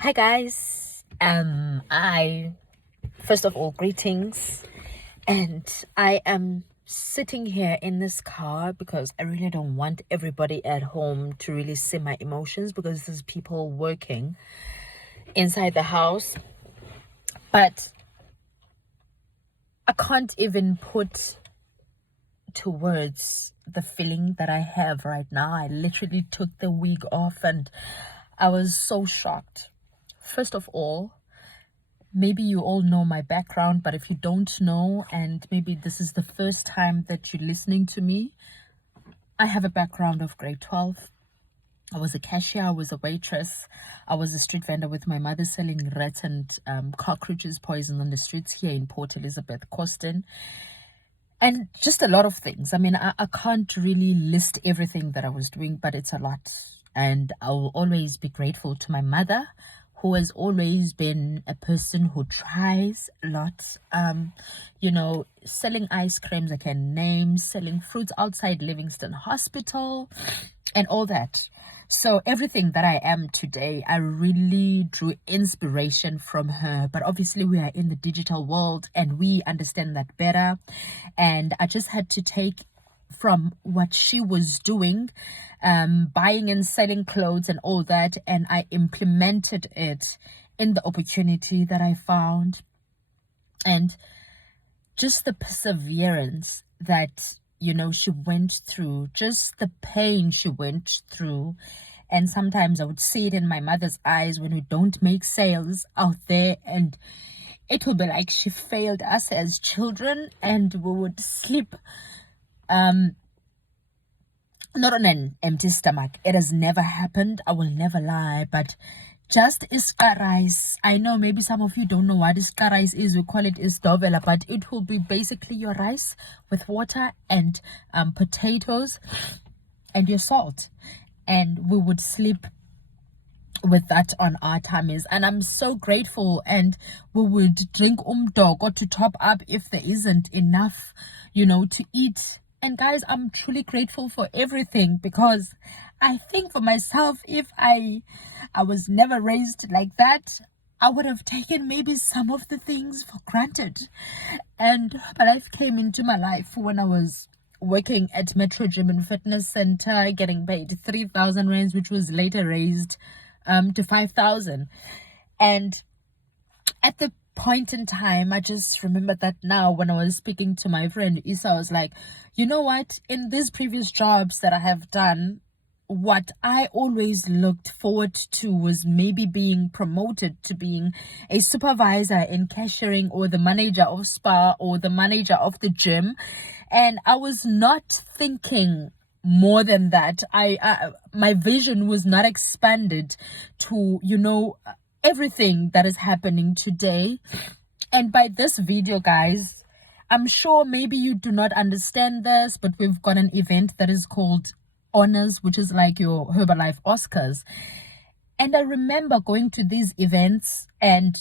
Hi guys. I first of all greetings, and I am sitting here in this car because I really don't want everybody at home to really see my emotions because there's people working inside the house. But I can't even put to words the feeling that I have right now. I literally took the week off and I was so shocked. First of all, maybe you all know my background, but if you don't know, and maybe this is the first time that you're listening to me, I have a background of grade 12. I was a cashier, I was a waitress, I was a street vendor with my mother selling rats and cockroaches poison on the streets here in Port Elizabeth, Coston, and just a lot of things. I mean, I can't really list everything that I was doing, but it's a lot. And I will always be grateful to my mother, who has always been a person who tries a lot. Selling ice creams, I can name, selling fruits outside Livingston Hospital and all that. So everything that I am today, I really drew inspiration from her. But obviously we are in the digital world and we understand that better. And I just had to take from what she was doing, buying and selling clothes and all that, and I implemented it in the opportunity that I found. And just the perseverance that she went through, just the pain she went through. And sometimes I would see it in my mother's eyes when we don't make sales out there, and it would be like she failed us as children, and we would sleep not on an empty stomach. It has never happened, I will never lie, but just iska rice. I know maybe some of you don't know what iska rice is. We call it isdovela, but it will be basically your rice with water and potatoes and your salt. And we would sleep with that on our tummies, and I'm so grateful. And we would drink umdoko to top up if there isn't enough to eat. And guys, I'm truly grateful for everything, because I think for myself, if I was never raised like that, I would have taken maybe some of the things for granted. And my life came into my life when I was working at Metro Gym and Fitness Center, getting paid 3,000 rands, which was later raised to 5,000. And at the point in time, I just remember that now when I was speaking to my friend Isa, I was like, you know what, in these previous jobs that I have done, what I always looked forward to was maybe being promoted to being a supervisor in cashiering, or the manager of spa, or the manager of the gym. And I was not thinking more than that. My vision was not expanded to everything that is happening today. And by this video, guys, I'm sure maybe you do not understand this, but we've got an event that is called Honors, which is like your Herbalife Oscars. And I remember going to these events, and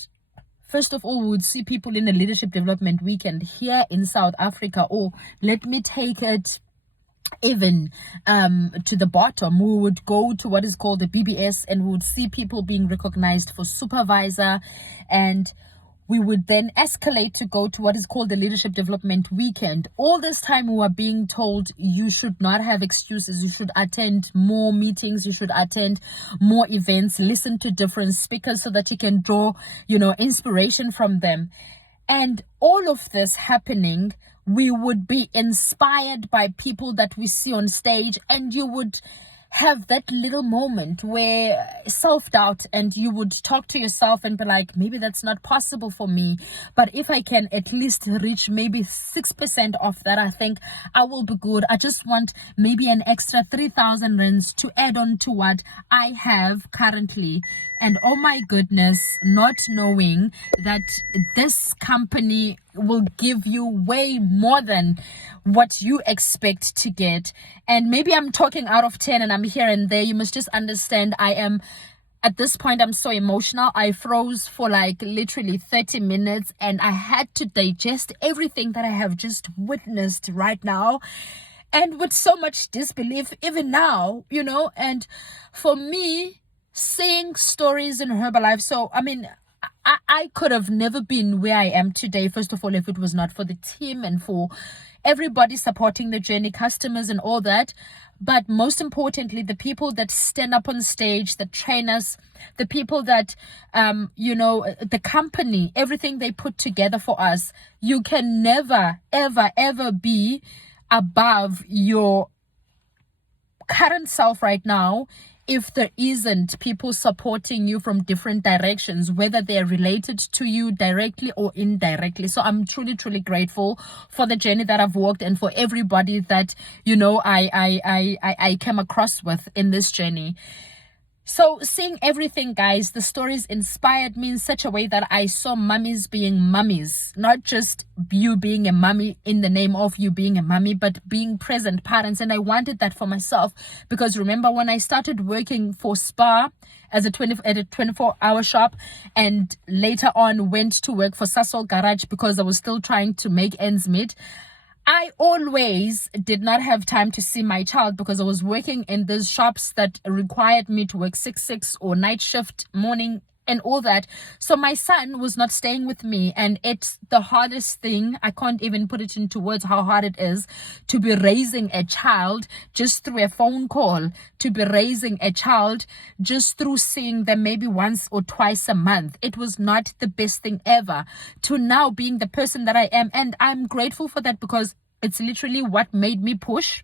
first of all, we would see people in a leadership development weekend here in South Africa. Or let me take it even to the bottom. We would go to what is called the BBS, and we would see people being recognized for supervisor, and we would then escalate to go to what is called the leadership development weekend. All this time we were being told you should not have excuses, you should attend more meetings, you should attend more events, listen to different speakers so that you can draw inspiration from them. And all of this happening, we would be inspired by people that we see on stage, and you would have that little moment where self-doubt, and you would talk to yourself and be like, maybe that's not possible for me, but if I can at least reach maybe 6% of that, I think I will be good. I just want maybe an extra 3,000 rands to add on to what I have currently. And oh my goodness, not knowing that this company will give you way more than what you expect to get. And maybe I'm talking out of 10 and I'm here and there. You must just understand, at this point, I'm so emotional. I froze for like literally 30 minutes, and I had to digest everything that I have just witnessed right now, and with so much disbelief even now, and for me, seeing stories in Herbalife. So, I mean, I could have never been where I am today, first of all, if it was not for the team and for everybody supporting the journey, customers and all that. But most importantly, the people that stand up on stage, the trainers, the people that, the company, everything they put together for us. You can never, ever, ever be above your current self right now if there isn't people supporting you from different directions, whether they're related to you directly or indirectly. So I'm truly, truly grateful for the journey that I've walked and for everybody that, I came across with in this journey. So seeing everything, guys, the stories inspired me in such a way that I saw mummies being mummies, not just you being a mummy in the name of you being a mummy, but being present parents. And I wanted that for myself because remember when I started working for Spa at a 24-hour shop and later on went to work for Sasol Garage because I was still trying to make ends meet, I always did not have time to see my child because I was working in these shops that required me to work 6 or night shift, morning and all that. So my son was not staying with me, and it's the hardest thing. I can't even put it into words how hard it is to be raising a child just through a phone call, to be raising a child just through seeing them maybe once or twice a month. It was not the best thing ever, to now being the person that I am. And I'm grateful for that because it's literally what made me push.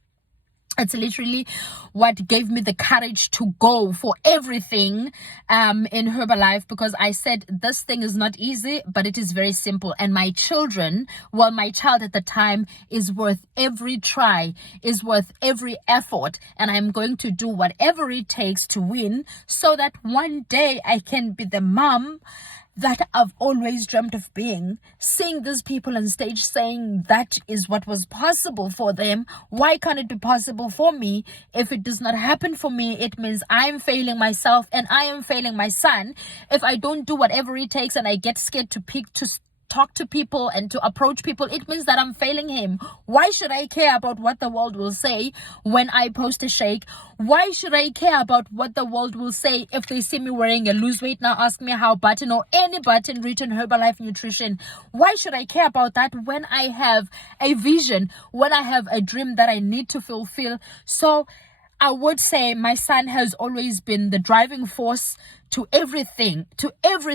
It's literally what gave me the courage to go for everything in Herbalife, because I said this thing is not easy, but it is very simple. And my children, well, my child at the time is worth every try, is worth every effort. And I'm going to do whatever it takes to win so that one day I can be the mom that I've always dreamt of being. Seeing these people on stage saying that is what was possible for them, why can't it be possible for me? If it does not happen for me, it means I'm failing myself and I am failing my son. If I don't do whatever it takes and I get scared to talk to people and to approach people, it means that I'm failing him. Why should I care about what the world will say when I post a shake? Why should I care about what the world will say if they see me wearing a lose weight now ask me how button or any button written Herbalife Nutrition? Why should I care about that when I have a vision, when I have a dream that I need to fulfill? So I would say my son has always been the driving force to everything,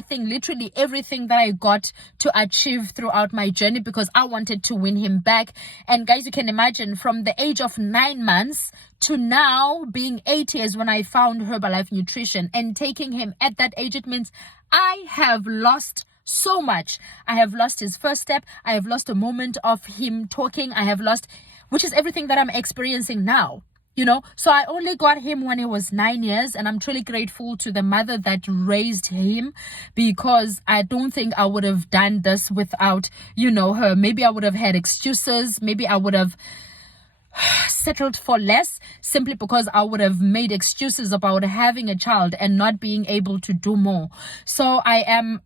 literally everything that I got to achieve throughout my journey, because I wanted to win him back. And guys, you can imagine from the age of 9 months to now being 8 years when I found Herbalife Nutrition, and taking him at that age, it means I have lost so much. I have lost his first step. I have lost a moment of him talking. I have lost, which is everything that I'm experiencing now. So I only got him when he was 9 years, and I'm truly grateful to the mother that raised him, because I don't think I would have done this without, her. Maybe I would have had excuses. Maybe I would have settled for less simply because I would have made excuses about having a child and not being able to do more. So I am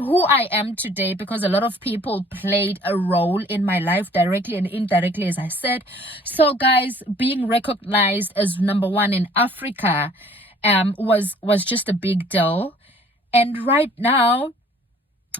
who I am today because a lot of people played a role in my life, directly and indirectly, as I said. So guys, being recognized as number one in Africa was just a big deal. And right now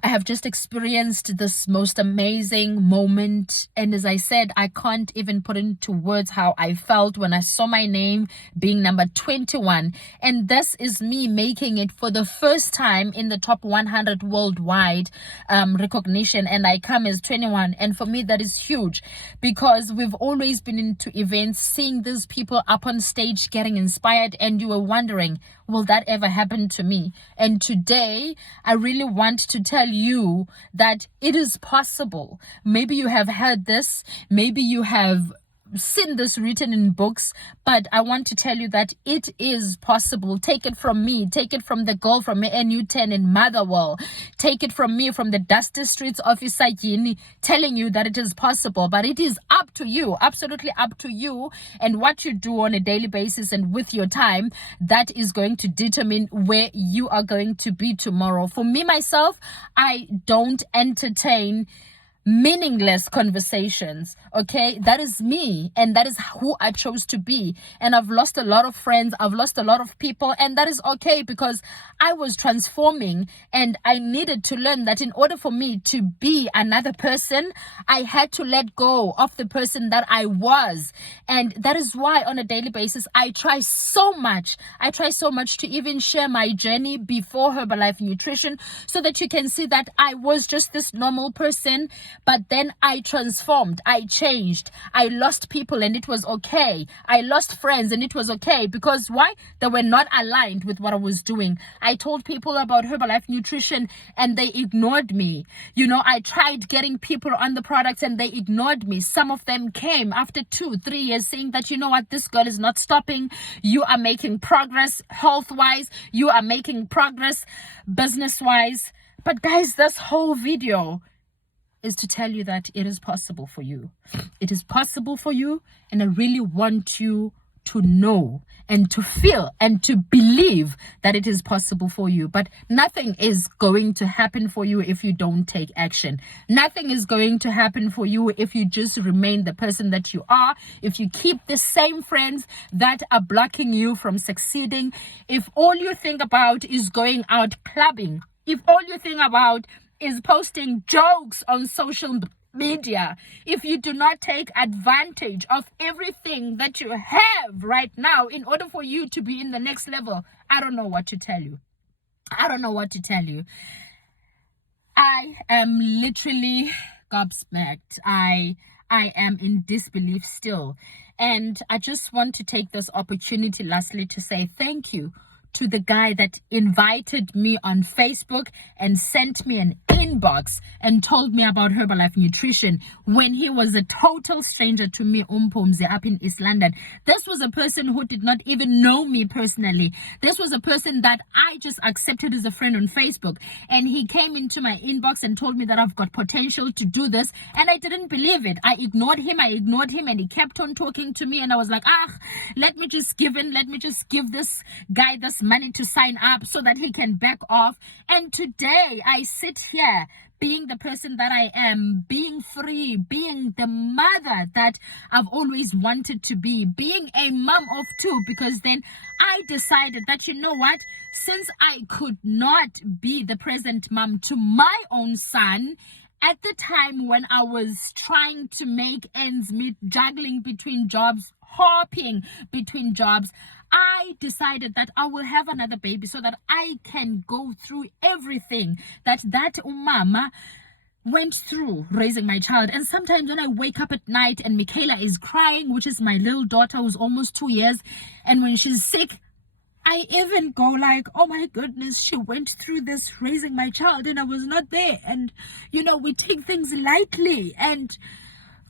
I have just experienced this most amazing moment. And as I said, I can't even put into words how I felt when I saw my name being number 21. And this is me making it for the first time in the top 100 worldwide recognition. And I come as 21. And for me, that is huge, because we've always been into events, seeing these people up on stage getting inspired. And you were wondering, will that ever happen to me? And today, I really want to tell you that it is possible. Maybe you have heard this, maybe you have seen this written in books, but I want to tell you that it is possible. Take it from me, take it from the girl from NU10 in Motherwell, take it from me, from the dusty streets of Isagini, telling you that it is possible. But it is up to you, absolutely up to you, and what you do on a daily basis and with your time, that is going to determine where you are going to be tomorrow. For me, myself, I don't entertain meaningless conversations. Okay, that is me, and that is who I chose to be. And I've lost a lot of friends, I've lost a lot of people, and that is okay, because I was transforming, and I needed to learn that in order for me to be another person, I had to let go of the person that I was. And that is why on a daily basis I try so much to even share my journey before Herbalife Nutrition, so that you can see that I was just this normal person. But then I transformed, I changed, I lost people, and it was okay. I lost friends, and it was okay. Because why? They were not aligned with what I was doing. I told people about Herbalife Nutrition, and they ignored me. I tried getting people on the products, and they ignored me. Some of them came after 2-3 years saying that, what, this girl is not stopping. You are making progress health-wise. You are making progress business-wise. But guys, this whole video is to tell you that it is possible for you. It is possible for you, and I really want you to know and to feel and to believe that it is possible for you. But nothing is going to happen for you if you don't take action. Nothing is going to happen for you if you just remain the person that you are, if you keep the same friends that are blocking you from succeeding, if all you think about is going out clubbing, if all you think about is posting jokes on social media, if you do not take advantage of everything that you have right now in order for you to be in the next level, I don't know what to tell you. I don't know what to tell you. I am literally gobsmacked. I am in disbelief still. And I just want to take this opportunity lastly to say thank you to the guy that invited me on Facebook and sent me an inbox and told me about Herbalife Nutrition when he was a total stranger to me, Umpumze, up in East London. This was a person who did not even know me personally. This was a person that I just accepted as a friend on Facebook, and he came into my inbox and told me that I've got potential to do this, and I didn't believe it. I ignored him, and he kept on talking to me, and I was like, let me just give this guy this money to sign up so that he can back off. And today I sit here being the person that I am, being free, being the mother that I've always wanted to be, being a mom of 2, because then I decided that, you know what, since I could not be the present mom to my own son at the time when I was trying to make ends meet, juggling between jobs, hopping between jobs, I decided that I will have another baby so that I can go through everything that umama went through raising my child. And sometimes when I wake up at night and Michaela is crying, which is my little daughter who's almost 2 years, and when she's sick, I even go like, oh my goodness, she went through this raising my child and I was not there. And we take things lightly, and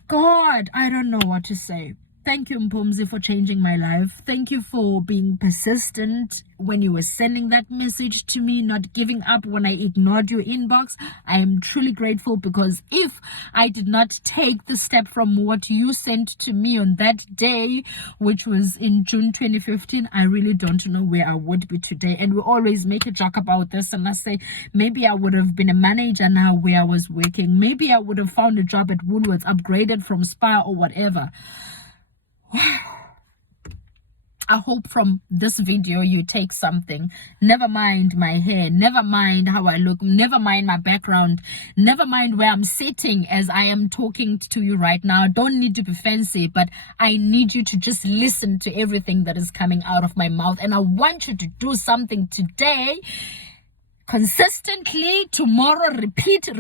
God, I don't know what to say. Thank you, Mpumzi, for changing my life. Thank you for being persistent when you were sending that message to me, not giving up when I ignored your inbox. I am truly grateful, because if I did not take the step from what you sent to me on that day, which was in June 2015, I really don't know where I would be today. And we always make a joke about this, and I say, maybe I would have been a manager now where I was working. Maybe I would have found a job at Woolworths, upgraded from Spire or whatever. I hope from this video you take something. Never mind my hair, never mind how I look, never mind my background, never mind where I'm sitting as I am talking to you right now. I don't need to be fancy, but I need you to just listen to everything that is coming out of my mouth. And I want you to do something today, consistently, tomorrow, repeat,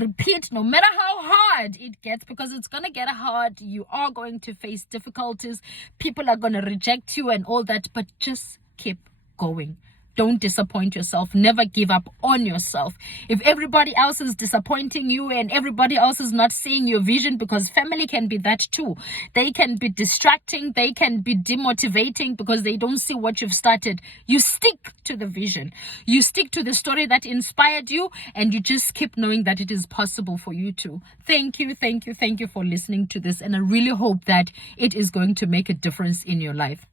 no matter how hard it gets, because it's gonna get hard. You are going to face difficulties, people are gonna reject you and all that, but just keep going. Don't disappoint yourself. Never give up on yourself. If everybody else is disappointing you and everybody else is not seeing your vision, because family can be that too. They can be distracting. They can be demotivating because they don't see what you've started. You stick to the vision. You stick to the story that inspired you, and you just keep knowing that it is possible for you too. Thank you for listening to this. And I really hope that it is going to make a difference in your life.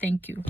Thank you.